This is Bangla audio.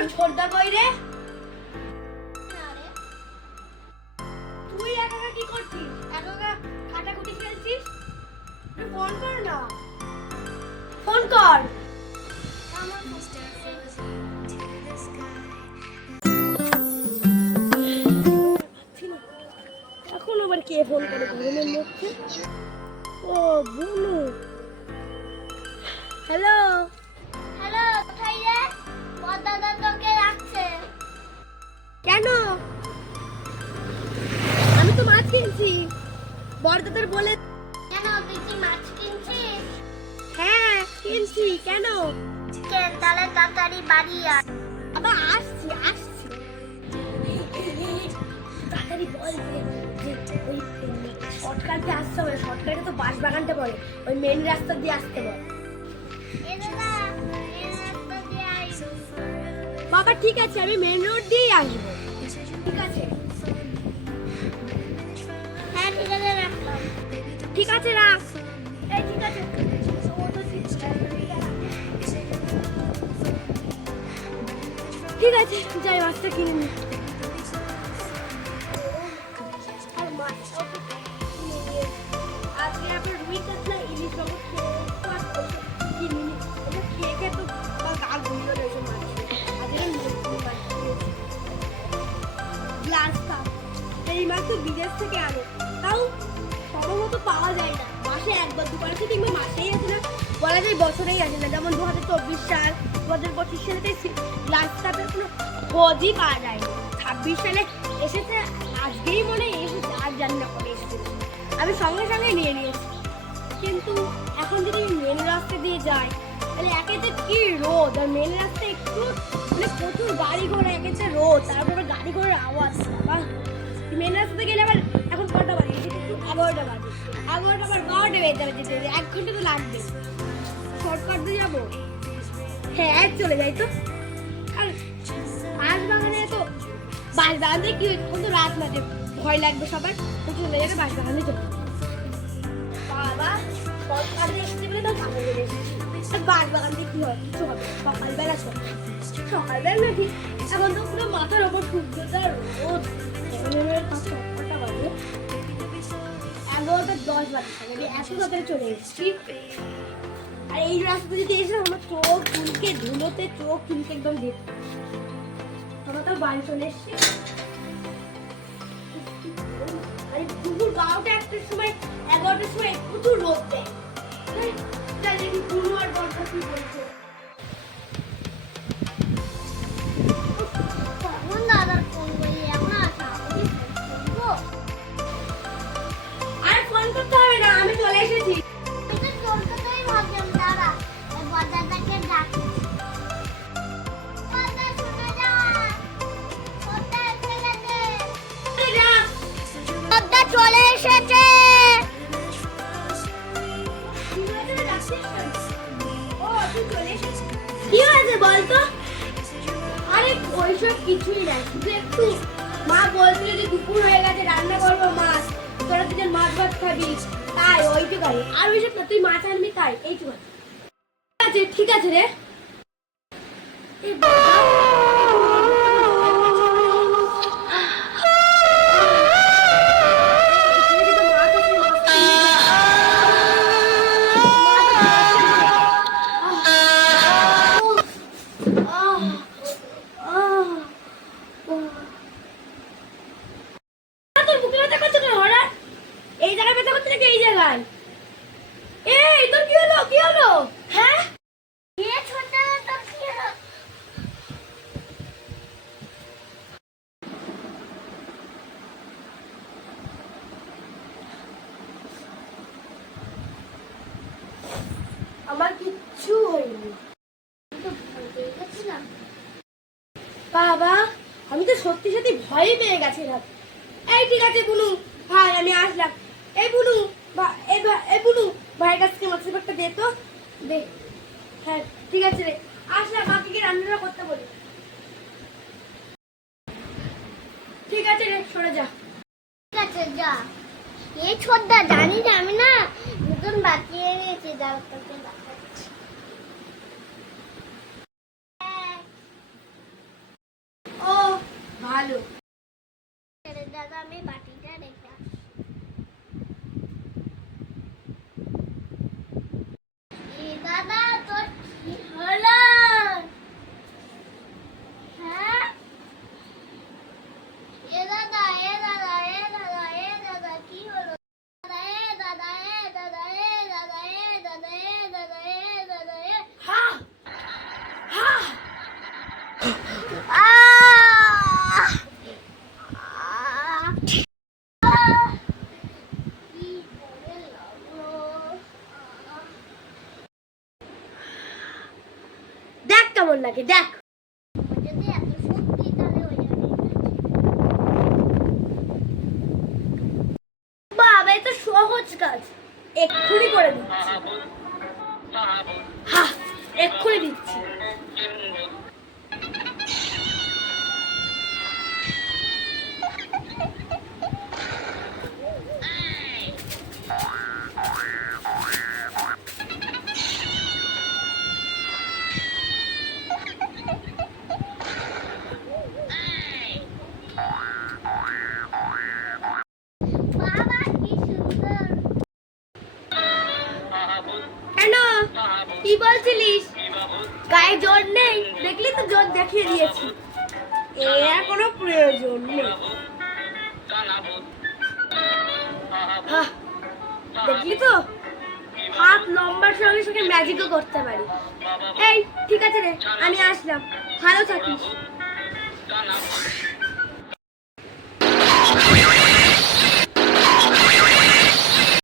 তোর ছোটদা কই রে? তুই একা কি করছিস? একা কাটাকুটি খেলছিস? তুই ফোন কর না, ফোন কর। এখন আবার কে ফোন করে গরমের মধ্যে? ও বুনু। হ্যালো হ্যালো, কোথায় রে? বড় দাদা তোকে রাখছে। কেন? আমি তো মাছ কিনছি, বড়দাদার বলে। কেন তুই কি মাছ কিনছিস? হ্যাঁ কিনছি, কেন? কেন তাহলে তাড়াতাড়ি বাড়ি আয়। আবার আসছি আসছি। তাড়াতাড়ি বল যে ওই শর্টকাট দিয়ে আসতে হবে। শর্টকাটে তো বাঁশ বাগানটা পড়ে, ওই মেন রাস্তা দিয়ে আসতে বল। এ দাদা, এই রাস্তা দিয়ে আয়। বাবা ঠিক আছে, আমি মেন রোড দিয়েই আসবো। ঠিক আছে হ্যাঁ ঠিক আছে, রাখলাম। ঠিক আছে রাখ। এই ঠিক আছে। ঠিক আছে যাই মাছটা কিনে নি। আজকে আবার রুই কাতলা ইলিশ বাবু কিনে নি। এটা খেয়ে খেয়ে তো গা গুলিয়ে রয়েছে মাছ। গ্লাস কাপ এই মাছ তো বিদেশ থেকে আনে, তাও সম্ভবত পাওয়া যায় না। মাসে একবার দুবার তো দেখবে মাসেই আসে না, বলা যায় বছরেই আসে না। যেমন 2024 সাল, 2025 সালে গ্লাস কাপের কোনো খোঁজই পাওয়া যায় না। 26 সালে এসেছে, আজকেই মনে এসেছে, আর জানি না কবে এসেছে। আমি সঙ্গে সঙ্গে নিয়ে নিয়েছি, কিন্তু এখন যদি মেন রাস্তা দিয়ে যাই তাহলে একেতে কি রোদ, আর মেন রাস্তা একটু মানে প্রচুর গাড়ি ঘোড়া, একেতে রোদ, তারপরে গাড়ি ঘোড়ার আওয়াজ। আবার মেন রাস্তাতে গেলে আবার এখন কটা বাজে? একটু 11টা বাজে। 11টা আবার 12টা বেজে যাবে, যেতে যেতে 1 ঘন্টা তো লাগবে। শর্টকাট দিয়ে যাবো? হ্যাঁ চলে যাই তো। আর বাঁশ বাগানে তো, বাঁশ বাগানে কি হচ্ছে রাত মাঝে ভয় লাগবে সবার, তো চলে যাবে বাঁশ বাগানে। চলে বাবা শর্টকাট দিয়ে এসেছি বলে তো ভালো করে এসেছি। আর বাঁশ বাগান দিয়ে কি হয়? কিছু হবে না। সকালবেলা সকালবেলা না, ঠিক এখন তো পুরো মাথার ওপর সূর্যটা রোদ। এখন 11টা বাজে, 11:10 বাজে। আমি এত তাড়াতাড়ি চলে এসেছি। আর এই রাস্তা যদি এসে আমার চোখ চুলকে ধুলোতে চোখ চুলকে একদম দেখতে। আমরা তো বাড়ি চলে এসেছি। আর দুপুর 12টা-1টার সময়, 11টার সময় প্রচুর রোদ দেয়। তাই দেখি পুরো আর বর্ষা কি বলছে। কখন দাদার ফোন করলি? এখন আসা আর ফোন করতে হবে না, আমি চলে এসেছি। আমি তো তোর কথাই ভাবলাম। দাঁড়া, ওই বড় দাদাকে ডাকি। কথা শুনে যা, ওটা এসে গেছে। ওটা চলে এসেছে। কি হয়েছে বলতো? আরে ওইসব কিছুই নাই, শুধু একটু মা বলছিল যে দুপুর হয়ে গেছে, রান্না করবো মাছ, তোরা দুজন মাছ ভাত খাবি, তাই ওইটুকাই। আর ওইসব না, তুই মাছ আনবি তাই, এইটুকু। ঠিক আছে ঠিক আছে রে। এই বাবা এই জায়গায় ব্যথা করছে নাকি? এই জায়গায়? এই তোর কি হলো? কি হলো? হ্যাঁ এ ছোট দাদা কি হলো? আমার কিচ্ছু হয়নি তো ভয় পেয়ে গেছিলাম। বাবা। আমি তো সত্যি সত্যি ভয় পেয়ে গেছিলাম। এই ঠিক আছে বুনু ভাই, আমি আসলাম। এই বুনু এই বুনু ভাইয়ের কাছ থেকে মাছের ব্যাগটা দে তো, দে। হ্যাঁ ঠিক আছে রে, আসলাম। বাকিকে রান্নাটা করতে বলি। ঠিক আছে রে, সরে যা। ঠিক আছে যা। এই ছোটদা জানি যে আমি না নতুন বাতিয়ে এনেছি, দাঁড়া তোকে দেখাচ্ছি। কেমন লাগে দেখ। যদি এত সত্যি তাহলে ওই যাবে। বাবা এ তো সহজ কাজ, এক্ষুনি করে দিচ্ছি। হ্যাঁ এক্ষুনি দিচ্ছি। বাবা কি সুন্দর। কেন কি বলছিলিস? গায়ে জোর নেই, দেখলি তো জোর দেখিয়ে দিয়েছি। এর কোনো প্রয়োজন নেই। হ্যাঁ, দেখলি তো হাত লম্বার সঙ্গে সঙ্গে ম্যাজিকও করতে পারি। এই ঠিক আছে রে, আমি আসলাম, ভালো থাকিস।